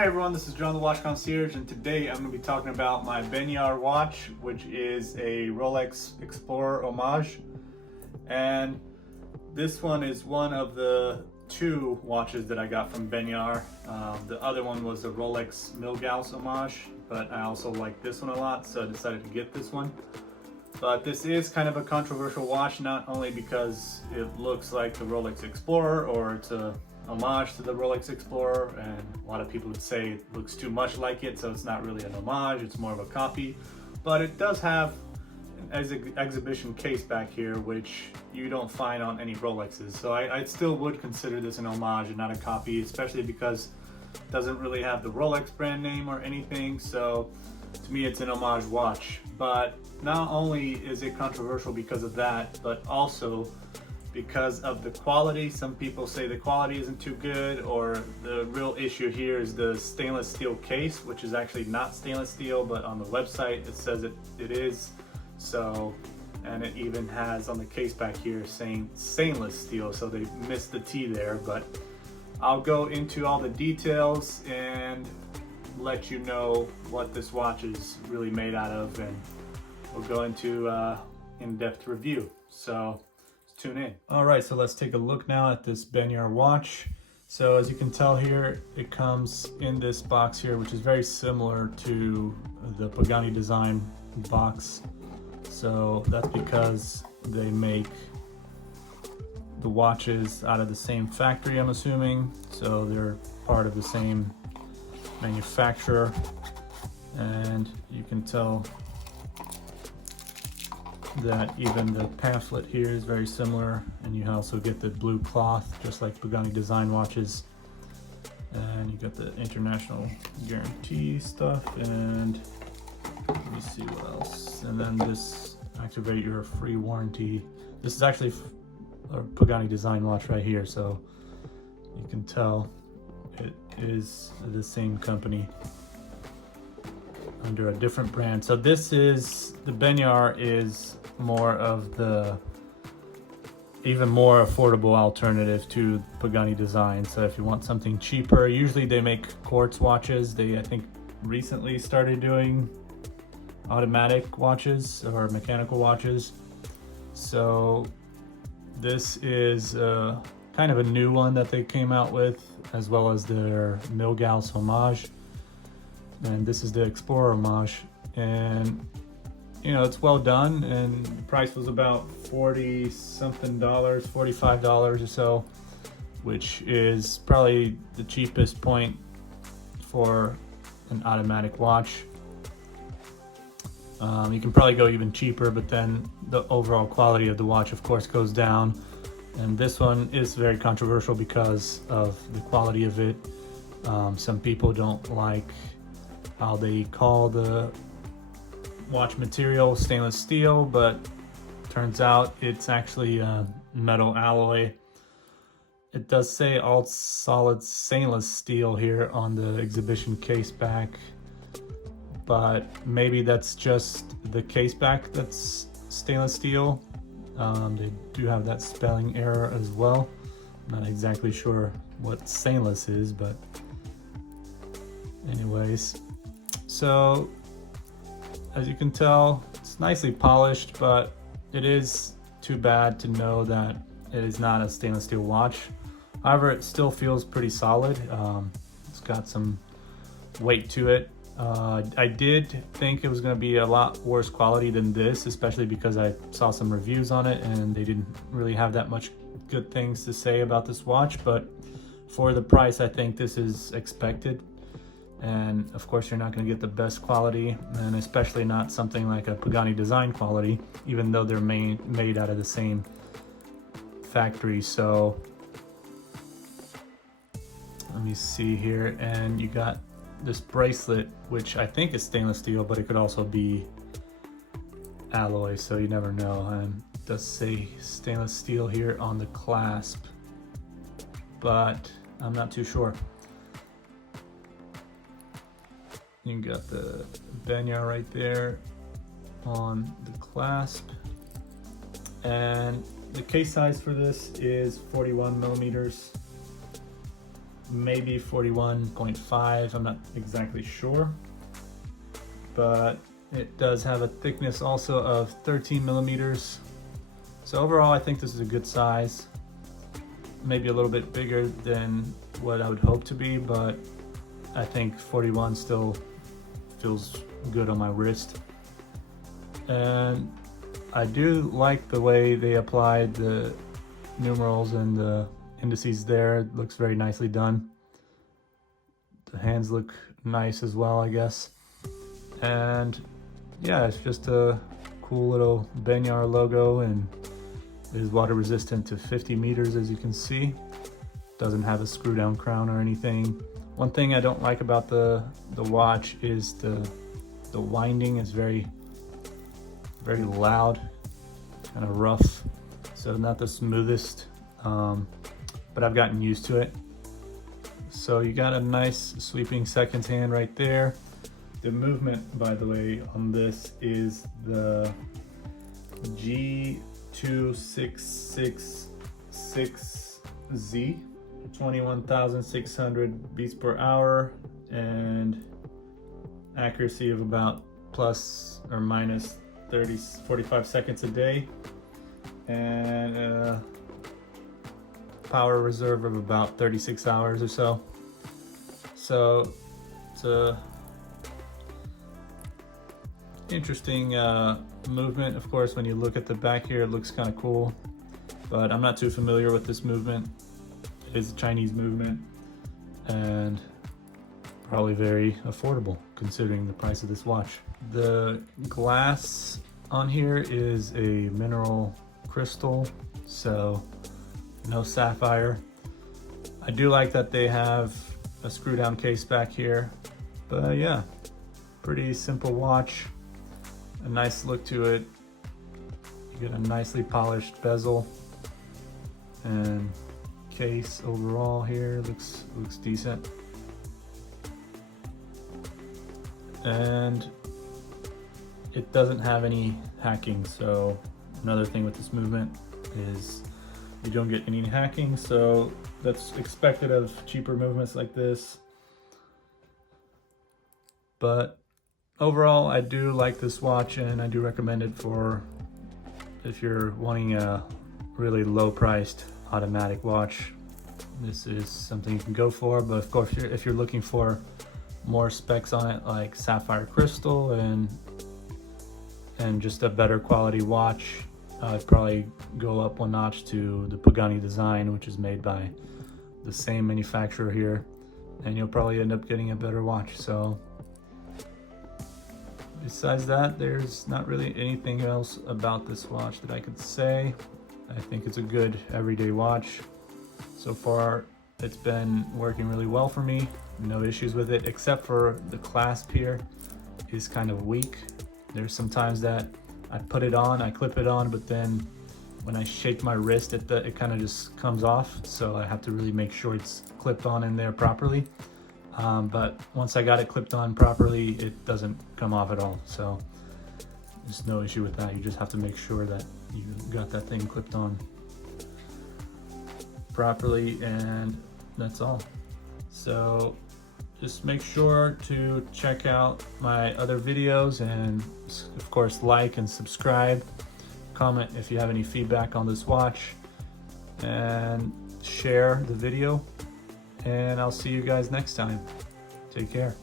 Hey everyone, this is John the Watch Concierge, and today I'm going to be talking about my Benyar watch, which is a Rolex Explorer Homage. And this one is one of the two watches that I got from Benyar. The other one was the Rolex Milgauss Homage, but I also like this one a lot, so I decided to get this one. But this is kind of a controversial watch, not only because it looks like the Rolex Explorer, or it's a homage to the Rolex Explorer, and a lot of people would say it looks too much like it, so it's not really an homage, it's more of a copy. But it does have an exhibition case back here, which you don't find on any Rolexes. So I still would consider this an homage and not a copy, especially because it doesn't really have the Rolex brand name or anything. So to me, it's an homage watch. But not only is it controversial because of that, but also because of the quality. Some people say the quality isn't too good, or the real issue here is the stainless steel case, which is actually not stainless steel, but on the website it says it is. So, and it even has on the case back here saying stainless steel, so they missed the T there. But I'll go into all the details and let you know what this watch is really made out of, and we'll go into in-depth review. So tune in. All right, so let's take a look now at this Benyar watch. So as you can tell here, it comes in this box here, which is very similar to the Pagani Design box. So that's because they make the watches out of the same factory, I'm assuming. So they're part of the same manufacturer. And you can tell that even the pamphlet here is very similar, and you also get the blue cloth just like Pagani Design watches, and you got the international guarantee stuff, and let me see what else, and then this activate your free warranty. This is actually a Pagani Design watch right here, so you can tell it is the same company under a different brand. So this is, the Benyar is more of the even more affordable alternative to Pagani Design. So if you want something cheaper, usually they make quartz watches. They, I think, recently started doing automatic watches or mechanical watches. So this is kind of a new one that they came out with, as well as their Milgauss Homage. And this is the Explorer Homage, and you know, it's well done, and the price was about $40 something, $45 or so, which is probably the cheapest point for an automatic watch. You can probably go even cheaper, but then the overall quality of the watch of course goes down, and this one is very controversial because of the quality of it. Some people don't like how they call the watch material stainless steel, but turns out it's actually a metal alloy. It does say all solid stainless steel here on the exhibition case back, but maybe that's just the case back that's stainless steel. They do have that spelling error as well. I'm not exactly sure what stainless is, but anyways. So as you can tell, it's nicely polished, but it is too bad to know that it is not a stainless steel watch. However, it still feels pretty solid. It's got some weight to it. I did think it was going to be a lot worse quality than this, especially because I saw some reviews on it and they didn't really have that much good things to say about this watch. But for the price, I think this is expected. And of course, you're not going to get the best quality, and especially not something like a Pagani Design quality, even though they're made out of the same factory. So let me see here, and you got this bracelet, which I think is stainless steel, but it could also be alloy, so you never know. And it does say stainless steel here on the clasp, but I'm not too sure. You got the Benyar right there on the clasp, and the case size for this is 41 millimeters. maybe 41.5, I'm not exactly sure. But it does have a thickness also of 13 millimeters. So overall, I think this is a good size. Maybe a little bit bigger than what I would hope to be, but I think 41 still feels good on my wrist. And I do like the way they applied the numerals and the indices there. It looks very nicely done. The hands look nice as well, I guess. And yeah, it's just a cool little Benyar logo, and it is water resistant to 50 meters, as you can see. Doesn't have a screw down crown or anything. One thing I don't like about the watch is the winding is very loud, kind of rough, so not the smoothest, but I've gotten used to it. So you got a nice sweeping seconds hand right there. The movement, by the way, on this is the G2666Z, 21,600 beats per hour, and accuracy of about plus or minus 45 seconds a day, and power reserve of about 36 hours or so. So it's a interesting movement. Of course, when you look at the back here, it looks kind of cool, but I'm not too familiar with this movement. It is a Chinese movement and probably very affordable considering the price of this watch. The glass on here is a mineral crystal, so no sapphire. I do like that they have a screw down case back here, but yeah, pretty simple watch. A nice look to it. You get a nicely polished bezel, and case overall here looks decent. And it doesn't have any hacking, so another thing with this movement is you don't get any hacking, so that's expected of cheaper movements like this. But overall, I do like this watch, and I do recommend it for if you're wanting a really low priced automatic watch. This is something you can go for, but of course if you're looking for more specs on it, like sapphire crystal and just a better quality watch, I'd probably go up one notch to the Pagani Design, which is made by the same manufacturer here, and you'll probably end up getting a better watch. So besides that, there's not really anything else about this watch that I could say. I think it's a good everyday watch. So far, it's been working really well for me. No issues with it, except for the clasp here is kind of weak. There's some times that I put it on, I clip it on, but then when I shake my wrist, it kind of just comes off. So I have to really make sure it's clipped on in there properly. But once I got it clipped on properly, it doesn't come off at all. So there's no issue with that. You just have to make sure that you got that thing clipped on properly, and that's all. So just make sure to check out my other videos, and of course like and subscribe. Comment if you have any feedback on this watch, and share the video. And I'll see you guys next time. Take care.